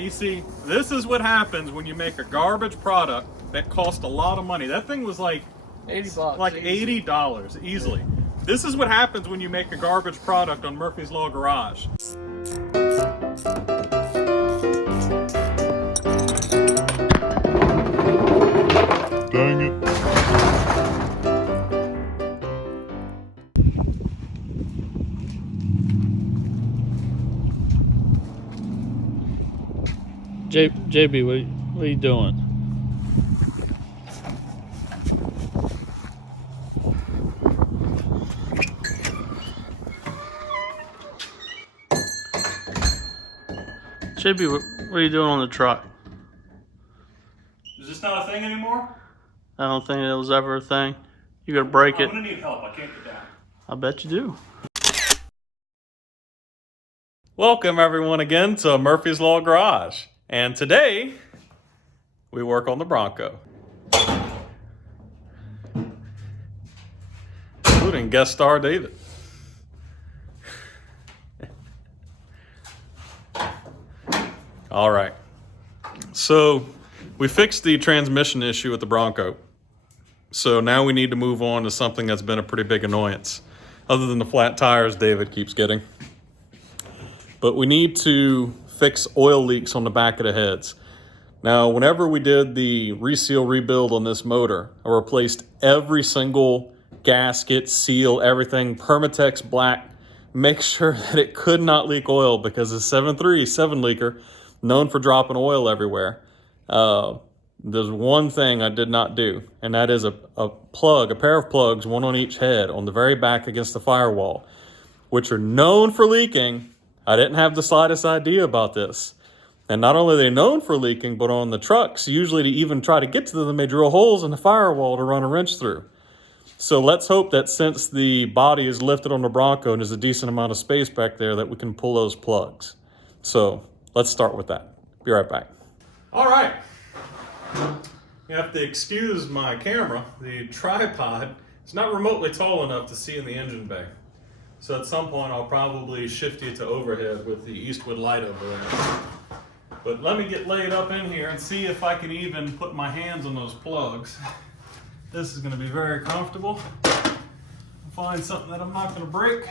you see, this is what happens when you make a garbage product that cost a lot of money. That thing was like $80. like $80 easily. This is what happens when you make a garbage product on Murphy's Law Garage. Dang it. JB, what are you doing? JB, what are you doing on the truck? Is this not a thing anymore? I don't think it was ever a thing. You gotta break it. I'm gonna need help. I can't get down. I bet you do. Welcome everyone again to Murphy's Law Garage. And today, we work on the Bronco. Including guest star David. All right. So, we fixed the transmission issue with the Bronco. So now we need to move on to something that's been a pretty big annoyance, other than the flat tires David keeps getting. But we need to fix oil leaks on the back of the heads. Now, whenever we did the reseal rebuild on this motor, I replaced every single gasket, seal, everything, Permatex black, make sure that it could not leak oil because it's 7.3, 7-leaker, known for dropping oil everywhere. There's one thing I did not do, and that is a pair of plugs, one on each head, on the very back against the firewall, which are known for leaking. I didn't have the slightest idea about this. And not only are they known for leaking, but on the trucks, usually to even try to get to them, they drill holes in the firewall to run a wrench through. So let's hope that since the body is lifted on the Bronco and there's a decent amount of space back there, that we can pull those plugs. So let's start with that. Be right back. All right. You have to excuse my camera. The tripod is not remotely tall enough to see in the engine bay. So at some point I'll probably shift you to overhead with the Eastwood light over there. But let me get laid up in here and see if I can even put my hands on those plugs. This is going to be very comfortable. I'll find something that I'm not going to break.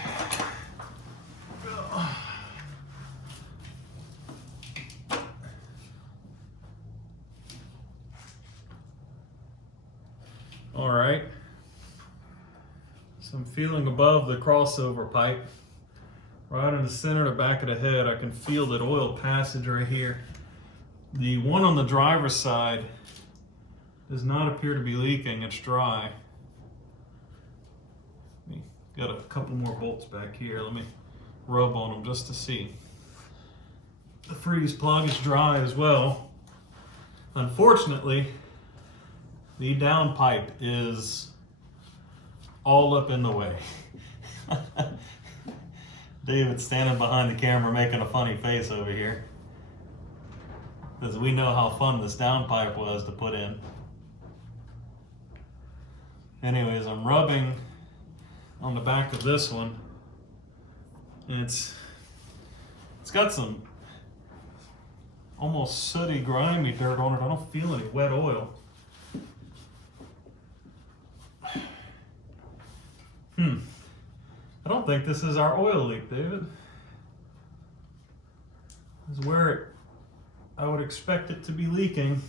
All right. So I'm feeling above the crossover pipe. Right in the center of the back of the head, I can feel that oil passage right here. The one on the driver's side does not appear to be leaking, it's dry. Got a couple more bolts back here. Let me rub on them just to see. The freeze plug is dry as well. Unfortunately, the down pipe is all up in the way. David's standing behind the camera making a funny face over here, because we know how fun this down pipe was to put in. Anyways, I'm rubbing on the back of this one, and it's got some almost sooty, grimy dirt on it. I don't feel any wet oil. I don't think this is our oil leak, David. This is where I would expect it to be leaking.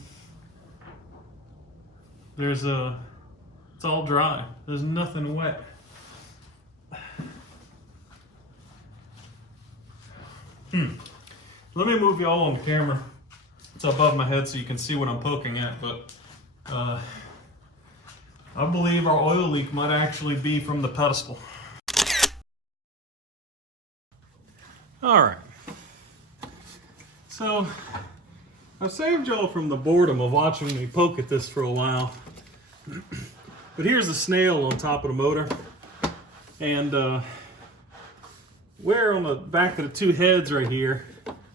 It's all dry. There's nothing wet. Let me move you all on the camera. It's above my head so you can see what I'm poking at, but I believe our oil leak might actually be from the pedestal. All right. So I've saved y'all from the boredom of watching me poke at this for a while. But here's a snail on top of the motor. And where on the back of the two heads right here,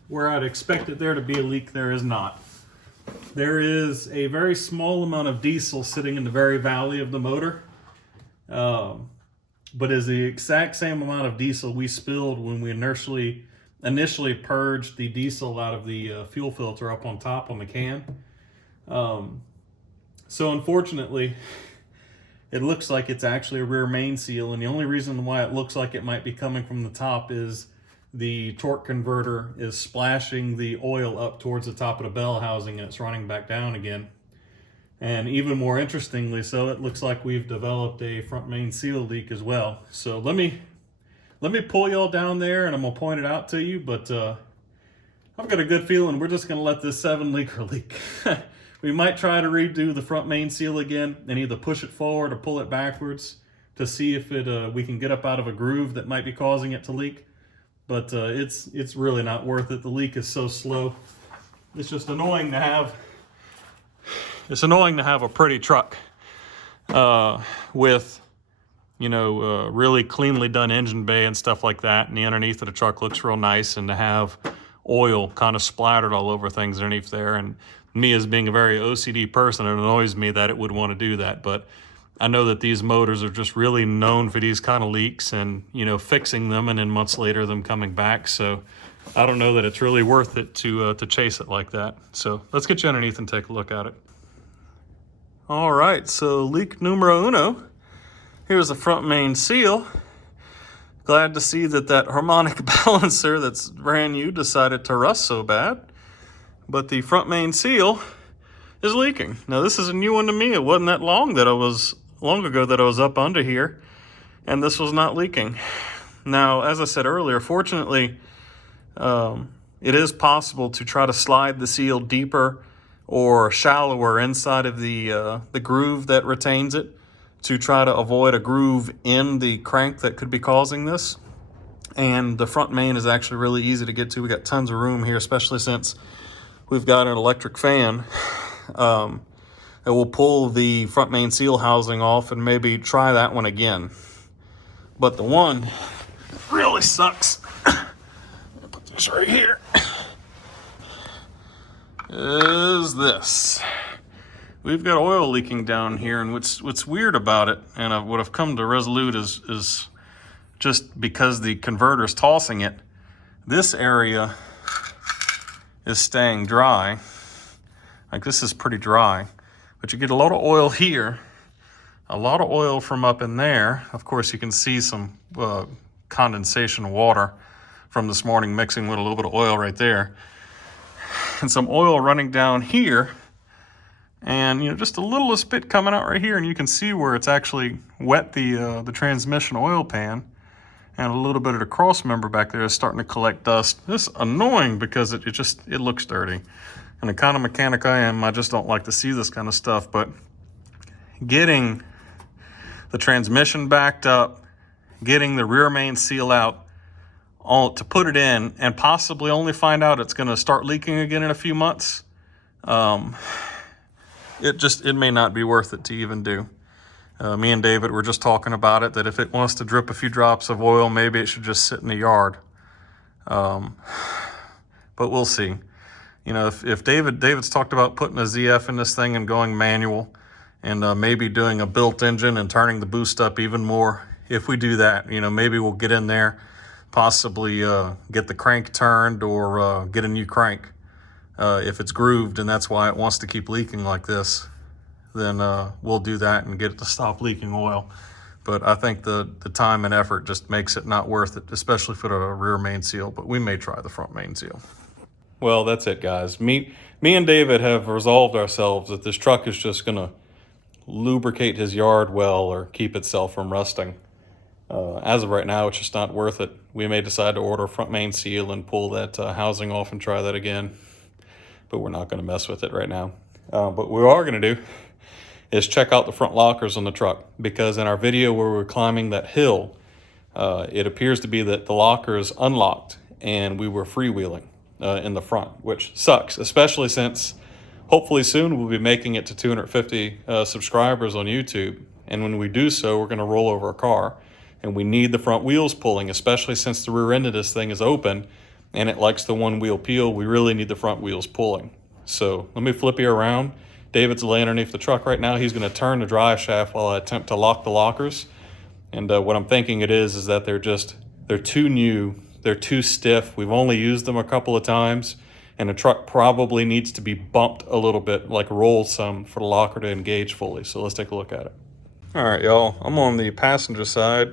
where I'd expected there to be a leak, there is not. There is a very small amount of diesel sitting in the very valley of the motor. But is the exact same amount of diesel we spilled when we initially initially purged the diesel out of the fuel filter up on top on the can. So unfortunately, it looks like it's actually a rear main seal, and the only reason why it looks like it might be coming from the top is the torque converter is splashing the oil up towards the top of the bell housing, and it's running back down again. And even more interestingly so, it looks like we've developed a front main seal leak as well. So let me pull y'all down there and I'm gonna point it out to you, but I've got a good feeling we're just gonna let this 7-liter leak. We might try to redo the front main seal again and either push it forward or pull it backwards to see if we can get up out of a groove that might be causing it to leak. But it's really not worth it. The leak is so slow. It's just annoying to have. It's annoying to have a pretty truck with, you know, really cleanly done engine bay and stuff like that, and the underneath of the truck looks real nice, and to have oil kind of splattered all over things underneath there. And me, as being a very OCD person, it annoys me that it would want to do that. But I know that these motors are just really known for these kind of leaks, and, you know, fixing them and then months later them coming back. So I don't know that it's really worth it to chase it like that. So let's get you underneath and take a look at it. All right, so leak numero uno. Here's the front main seal. Glad to see that harmonic balancer that's brand new decided to rust so bad. But the front main seal is leaking. Now this is a new one to me. It wasn't that long ago that I was up under here and this was not leaking. Now, as I said earlier, fortunately, it is possible to try to slide the seal deeper or shallower inside of the groove that retains it to try to avoid a groove in the crank that could be causing this. And the front main is actually really easy to get to. We got tons of room here, especially since we've got an electric fan. It will pull the front main seal housing off and maybe try that one again. But the one that really sucks, I'll put this right here, is this. We've got oil leaking down here, and what's weird about it, and what I've come to resolute is just because the converter's tossing it, this area is staying dry. Like, this is pretty dry, but you get a lot of oil here, a lot of oil from up in there. Of course, you can see some condensation water from this morning mixing with a little bit of oil right there, and some oil running down here, and, you know, just a littlest bit coming out right here, and you can see where it's actually wet the transmission oil pan, and a little bit of the cross member back there is starting to collect dust. This is annoying because it looks dirty. And the kind of mechanic I am, I just don't like to see this kind of stuff. But getting the transmission backed up, getting the rear main seal out, all to put it in, and possibly only find out it's going to start leaking again in a few months, it may not be worth it to even do. Me and David were just talking about it, that if it wants to drip a few drops of oil, maybe it should just sit in the yard. But we'll see. You know, if David's talked about putting a ZF in this thing and going manual, and maybe doing a built engine and turning the boost up even more. If we do that, you know, maybe we'll get in there, possibly get the crank turned, or get a new crank. If it's grooved and that's why it wants to keep leaking like this, then we'll do that and get it to stop leaking oil. But I think the time and effort just makes it not worth it, especially for the rear main seal. But we may try the front main seal. Well, that's it, guys. Me and David have resolved ourselves that this truck is just going to lubricate his yard well or keep itself from rusting. As of right now, it's just not worth it. We may decide to order a front main seal and pull that housing off and try that again. But we're not going to mess with it right now. But what we are going to do is check out the front lockers on the truck, because in our video where we were climbing that hill, it appears to be that the locker is unlocked and we were freewheeling in the front, which sucks, especially since hopefully soon we'll be making it to 250 subscribers on YouTube. And when we do so, we're going to roll over a car, and we need the front wheels pulling, especially since the rear end of this thing is open and it likes the one wheel peel. We really need the front wheels pulling. So let me flip you around. David's laying underneath the truck right now. He's going to turn the drive shaft while I attempt to lock the lockers. And what I'm thinking it is that they're too new They're too stiff. We've only used them a couple of times, and the truck probably needs to be bumped a little bit, like rolled some, for the locker to engage fully. So let's take a look at it. All right, y'all, I'm on the passenger side.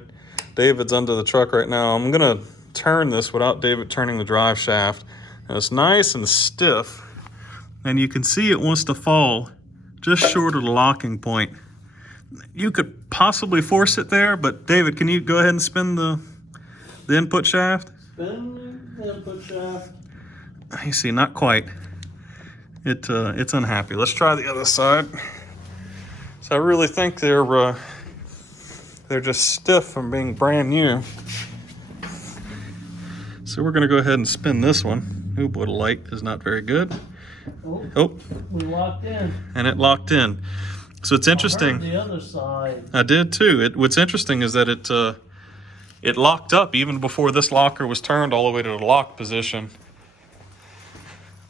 David's under the truck right now. I'm gonna turn this without David turning the drive shaft. And it's nice and stiff, and you can see it wants to fall just short of the locking point. You could possibly force it there, but David, can you go ahead and spin the input shaft? Spin the input shaft. You see, not quite. It's unhappy. Let's try the other side. So I really think they're just stiff from being brand new. So we're gonna go ahead and spin this one. Oh boy, the light is not very good. Oh, we locked in. And it locked in. So it's interesting. I heard the other side. I did too. What's interesting is that it locked up even before this locker was turned all the way to the lock position.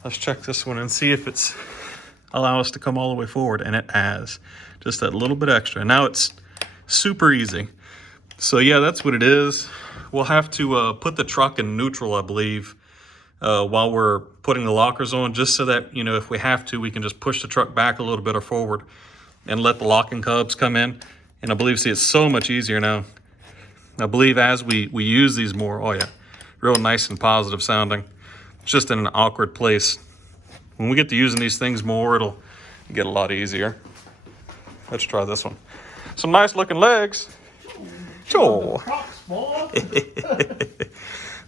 Let's check this one and see if it's allow us to come all the way forward, and it has. Just that little bit extra. Now it's super easy. So yeah, that's what it is. We'll have to put the truck in neutral, I believe, while we're putting the lockers on, just so that, you know, if we have to, we can just push the truck back a little bit or forward and let the locking hubs come in. And I believe, see, it's so much easier now. I believe as we use these more, oh yeah, real nice and positive sounding. It's just in an awkward place. When we get to using these things more, it'll get a lot easier. Let's try this one. Some nice looking legs. Sure.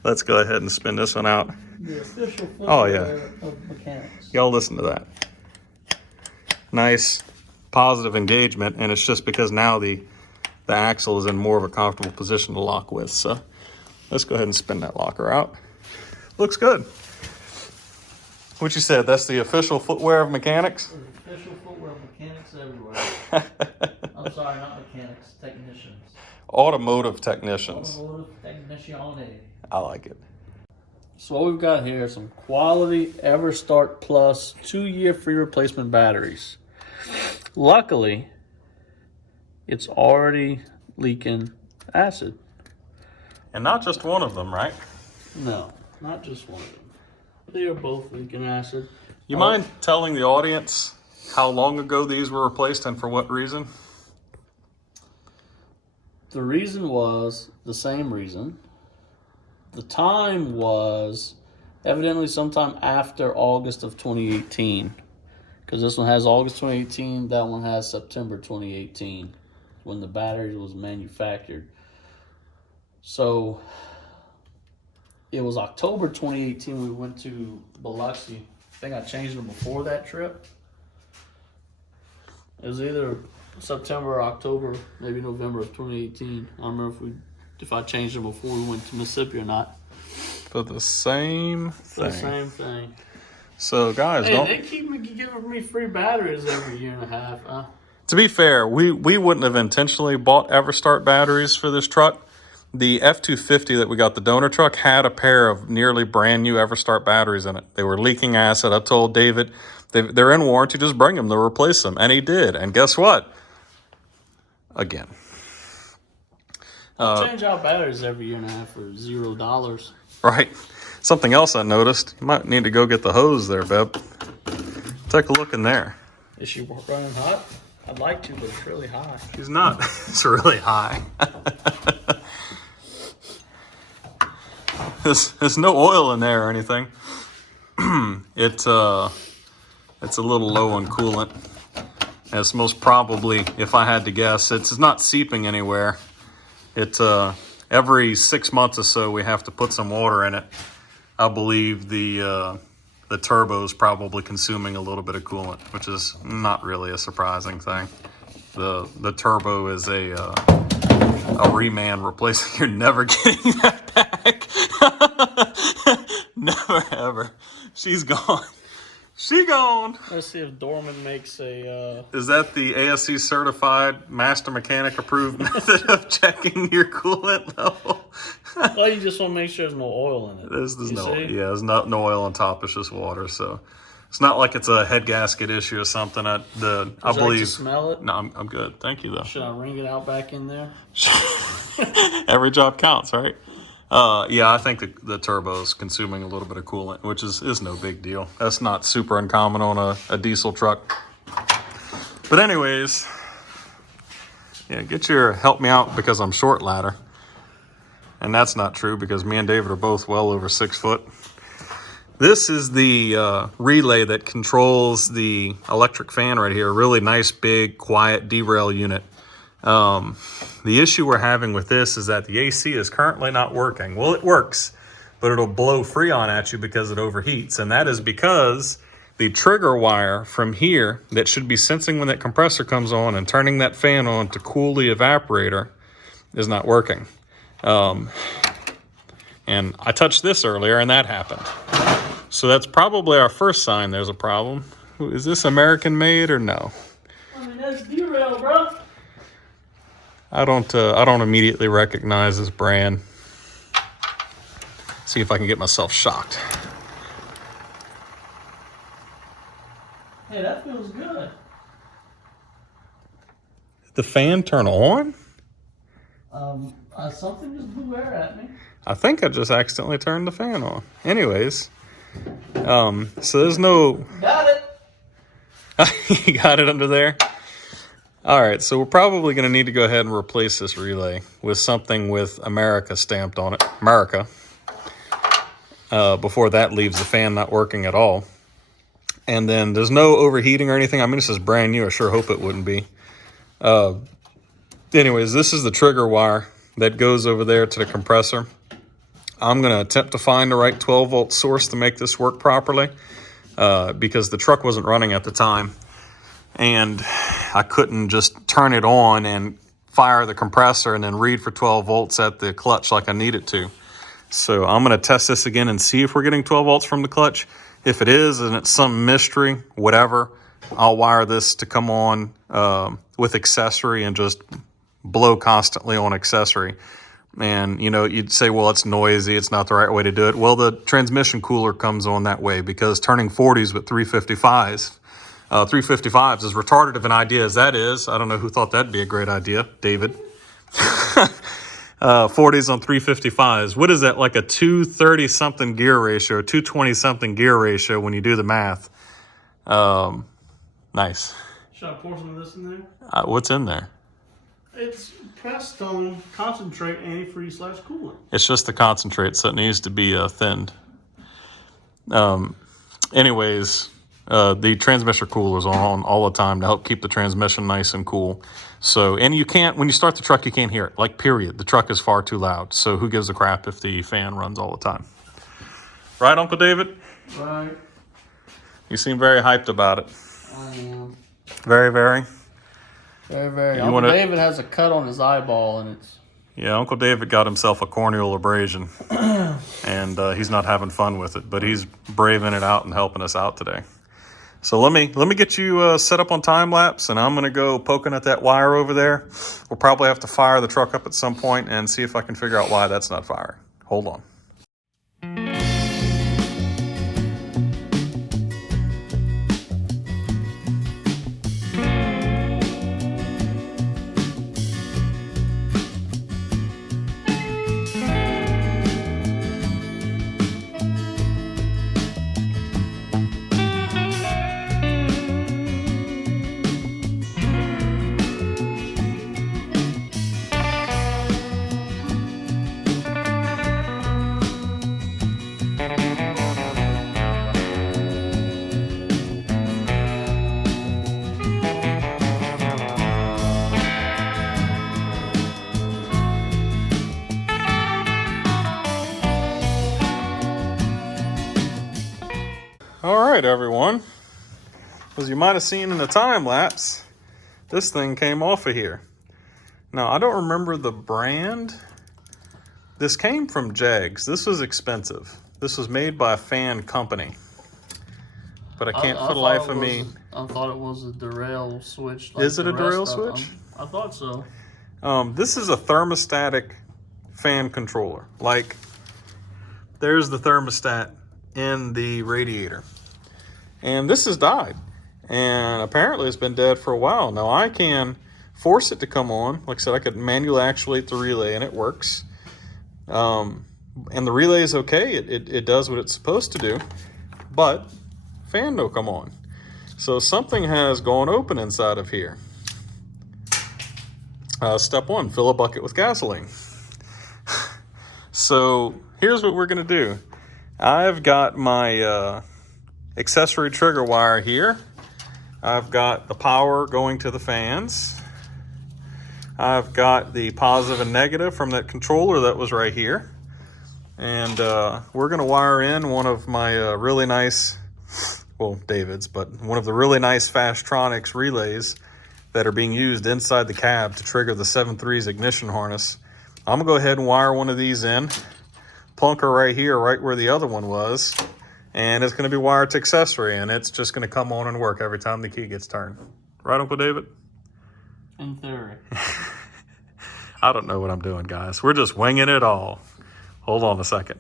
Let's go ahead and spin this one out. The official Oh yeah. of mechanics. Y'all listen to that. Nice positive engagement, and it's just because now the axle is in more of a comfortable position to lock with. So let's go ahead and spin that locker out. Looks good. What you said, that's the official footwear of mechanics? The official footwear of mechanics everywhere. I'm sorry, not mechanics, technicians. Automotive technicians. Automotive technician. I like it. So what we've got here is some quality EverStart Plus 2-year free replacement batteries. Luckily, it's already leaking acid. And not just one of them, right? No, not just one of them. They are both leaking acid. You mind telling the audience how long ago these were replaced and for what reason? The reason was the same reason. The time was evidently sometime after August of 2018. Because this one has August 2018, that one has September 2018, when the battery was manufactured. So it was October 2018 we went to Biloxi. I think I changed them before that trip. It was either September or October, maybe November of 2018. I don't remember if I changed them before we went to Mississippi or not. For the same thing. The same thing. So guys, They keep giving me free batteries every year and a half. To be fair, we wouldn't have intentionally bought EverStart batteries for this truck. The F-250 that we got, the donor truck, had a pair of nearly brand new EverStart batteries in it. They were leaking acid. I told David, they're in warranty, just bring them to replace them. And he did. And guess what? Again. I change out batteries every year and a half for $0. Right. Something else I noticed. You might need to go get the hose there, Beb. Take a look in there. Is she running hot? I'd like to, but it's really high. She's not. It's really high. There's no oil in there or anything. It's a little low on coolant. It's most probably, if I had to guess, it's not seeping anywhere. Every 6 months or so we have to put some water in it. I believe the turbo is probably consuming a little bit of coolant, which is not really a surprising thing. The turbo is a reman replacing. You're never getting that back. Never ever. She's gone. She gone. Let's see if Dorman makes a... Is that the ASC certified master mechanic approved method of checking your coolant level? Well, you just want to make sure there's no oil in it. There's there's no oil on top. It's just water. So it's not like it's a head gasket issue or something. I believe. Like to smell it? No, I'm good. Thank you though. Should I wring it out back in there? Every job counts, right? Yeah, I think the turbo is consuming a little bit of coolant, which is no big deal. That's not super uncommon on a diesel truck. But anyways, yeah, help me out because I'm short ladder. And that's not true because me and David are both well over 6 foot. This is the relay that controls the electric fan right here. Really nice, big, quiet derail unit. The issue we're having with this is that the AC is currently not working. Well, it works, but it'll blow Freon at you because it overheats. And that is because the trigger wire from here that should be sensing when that compressor comes on and turning that fan on to cool the evaporator is not working. And I touched this earlier and that happened. So that's probably our first sign there's a problem. Is this American made or no? I mean, that's derail, bro. I don't immediately recognize this brand. See if I can get myself shocked. Hey, that feels good. Did the fan turn on? Something just blew air at me. I think I just accidentally turned the fan on. Anyways, so there's no... Got it. You got it under there? All right, so we're probably going to need to go ahead and replace this relay with something with America stamped on it. America. Before that leaves the fan not working at all. And then there's no overheating or anything. I mean, this is brand new. I sure hope it wouldn't be. Anyways, this is the trigger wire that goes over there to the compressor. I'm going to attempt to find the right 12-volt source to make this work properly because the truck wasn't running at the time. And I couldn't just turn it on and fire the compressor and then read for 12 volts at the clutch like I needed to. So I'm going to test this again and see if we're getting 12 volts from the clutch. If it is and it's some mystery, whatever, I'll wire this to come on with accessory and just blow constantly on accessory. And, you know, you'd say, well, it's noisy. It's not the right way to do it. Well, the transmission cooler comes on that way because turning 40s with 355s, 355s, as retarded of an idea as that is, I don't know who thought that'd be a great idea, David. 40s on 355s. What is that, like a 230-something gear ratio, 220-something gear ratio when you do the math? Nice. Should I pour some of this in there? What's in there? It's pressed on concentrate antifreeze / coolant. It's just the concentrate, so it needs to be thinned. Anyways, the transmission cooler's on all the time to help keep the transmission nice and cool. So, and you can't, when you start the truck, you can't hear it, like period. The truck is far too loud. So who gives a crap if the fan runs all the time? Right, Uncle David? Right. You seem very hyped about it. I am. Very, very? Very, very. You Uncle wanna- David has a cut on his eyeball and it's... Yeah, Uncle David got himself a corneal abrasion. And he's not having fun with it, but he's braving it out and helping us out today. So let me get you set up on time lapse, and I'm going to go poking at that wire over there. We'll probably have to fire the truck up at some point and see if I can figure out why that's not firing. Hold on. All right, everyone. As you might have seen in the time lapse, this thing came off of here. Now, I don't remember the brand. This came from Jags. This was expensive. This was made by a fan company. But I can't for the life of me. I thought it was a derail switch. Is it a derail switch? I thought so. This is a thermostatic fan controller. Like, there's the thermostat in the radiator. And this has died. And apparently it's been dead for a while. Now I can force it to come on. Like I said, I could manually actuate the relay and it works. and the relay is okay. It does what it's supposed to do, but fan don't come on. So something has gone open inside of here. Step one, fill a bucket with gasoline. So here's what we're gonna do. I've got my accessory trigger wire here. I've got the power going to the fans. I've got the positive and negative from that controller that was right here. And we're gonna wire in one of my really nice, well, David's, but one of the really nice Fastronics relays that are being used inside the cab to trigger the 7.3's ignition harness. I'm gonna go ahead and wire one of these in, plunk her right here, right where the other one was, and it's gonna be wired to accessory, and it's just gonna come on and work every time the key gets turned. Right, Uncle David? In theory. I don't know what I'm doing, guys. We're just winging it all. Hold on a second.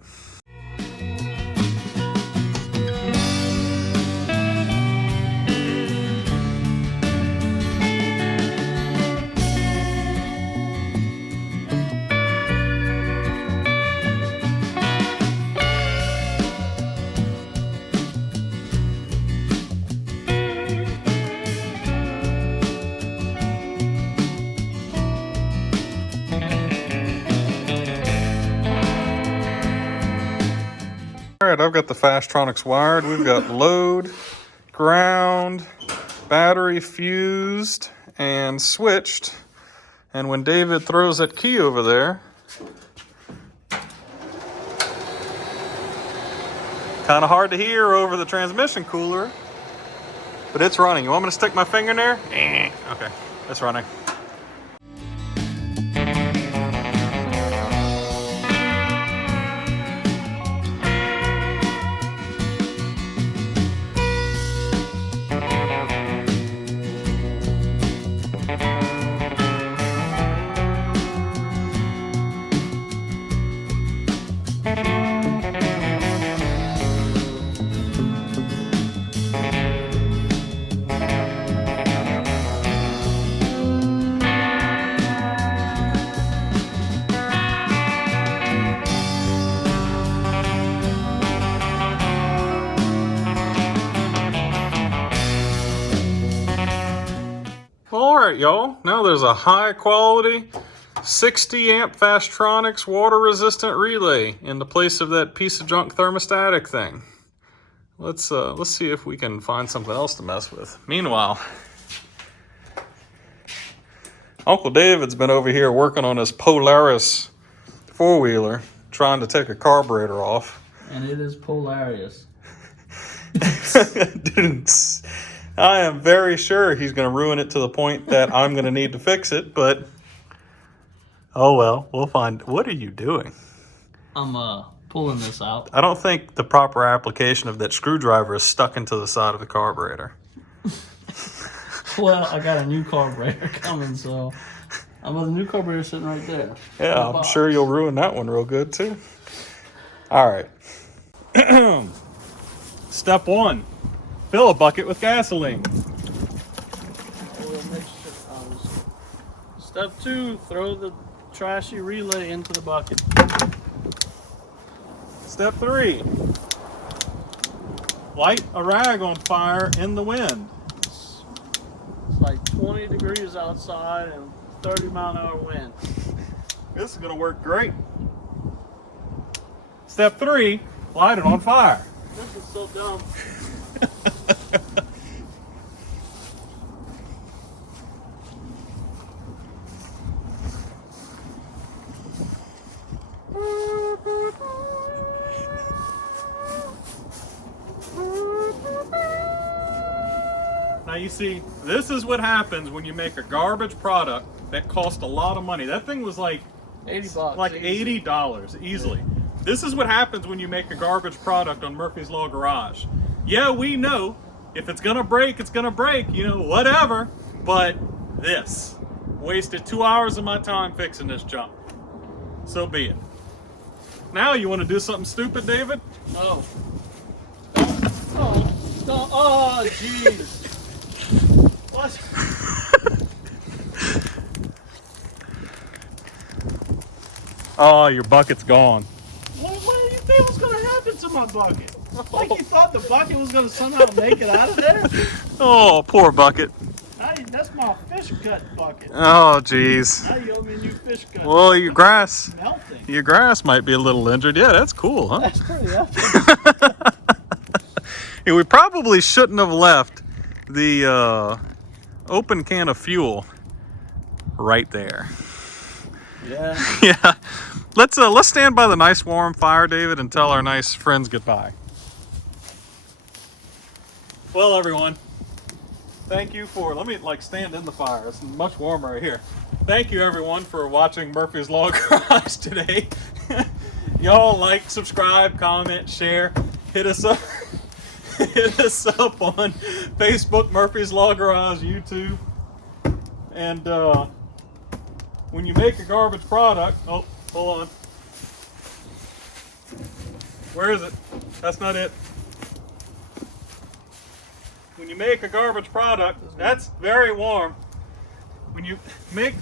All right, I've got the Fastronics wired. We've got load, ground, battery fused, and switched. And when David throws that key over there, kind of hard to hear over the transmission cooler, but it's running. You want me to stick my finger in there? Okay, it's running. All right, y'all. Now there's a high quality 60 amp Fastronics water resistant relay in the place of that piece of junk thermostatic thing. Let's see if we can find something else to mess with. Meanwhile, Uncle David's been over here working on his Polaris four-wheeler, trying to take a carburetor off. And it is Polarious. Dude, I am very sure he's going to ruin it to the point that I'm going to need to fix it, but oh well, we'll find. What are you doing? I'm pulling this out. I don't think the proper application of that screwdriver is stuck into the side of the carburetor. Well, I got a new carburetor coming, so I'm with a new carburetor sitting right there. Yeah, I'm sure you'll ruin that one real good too. All right. Step one. Fill a bucket with gasoline. Step two, throw the trashy relay into the bucket. Step three, light a rag on fire in the wind. It's like 20 degrees outside and 30-mile-an-hour wind. This is gonna work great. Step three, light it on fire. This is so dumb. Now you see, this is what happens when you make a garbage product that cost a lot of money. That thing was like $80. like $80 easily. This is what happens when you make a garbage product on Murphy's Law Garage. Yeah, we know if it's gonna break, it's gonna break, you know, whatever. But this wasted 2 hours of my time fixing this junk. So be it. Now you want to do something stupid, David? No. Oh, stop. Oh, jeez. What? Oh, your bucket's gone. What? my bucket. Like you thought the bucket was going to somehow make it out of there? Oh, poor bucket. That's my fish gut bucket. Oh, jeez. Now you owe me a new fish gut. Well, your grass, Melting. your grass might be a little injured. Yeah, that's cool, huh? That's pretty epic. Yeah, we probably shouldn't have left the open can of fuel right there. Yeah. Yeah. Let's stand by the nice warm fire, David, and tell our nice friends goodbye. Well, everyone, thank you for, let me stand in the fire. It's much warmer right here. Thank you, everyone, for watching Murphy's Law Garage today. Y'all like, subscribe, comment, share, hit us up. Hit us up on Facebook, Murphy's Law Garage, YouTube. And when you make a garbage product, oh, hold on. Where is it? That's not it. When you make a garbage product, that's very warm. When you make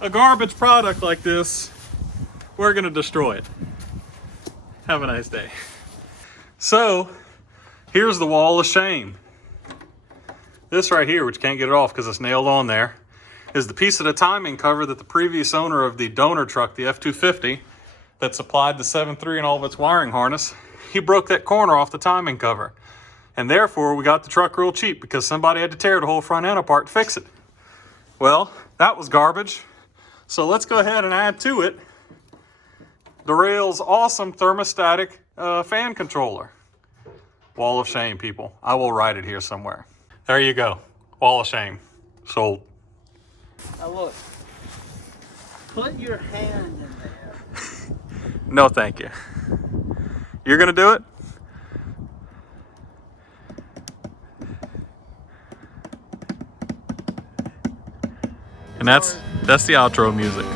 a garbage product like this, we're gonna destroy it. Have a nice day. So, here's the wall of shame. This right here, which can't get it off because it's nailed on there, is the piece of the timing cover that the previous owner of the donor truck, the F-250, that supplied the 7.3 and all of its wiring harness, he broke that corner off the timing cover. And therefore, we got the truck real cheap because somebody had to tear the whole front end apart to fix it. Well, that was garbage. So let's go ahead and add to it the Rail's awesome thermostatic fan controller. Wall of shame, people. I will write it here somewhere. There you go. Wall of shame. Sold. Now look. Put your hand in there. No, thank you. You're gonna do it? And that's the outro music.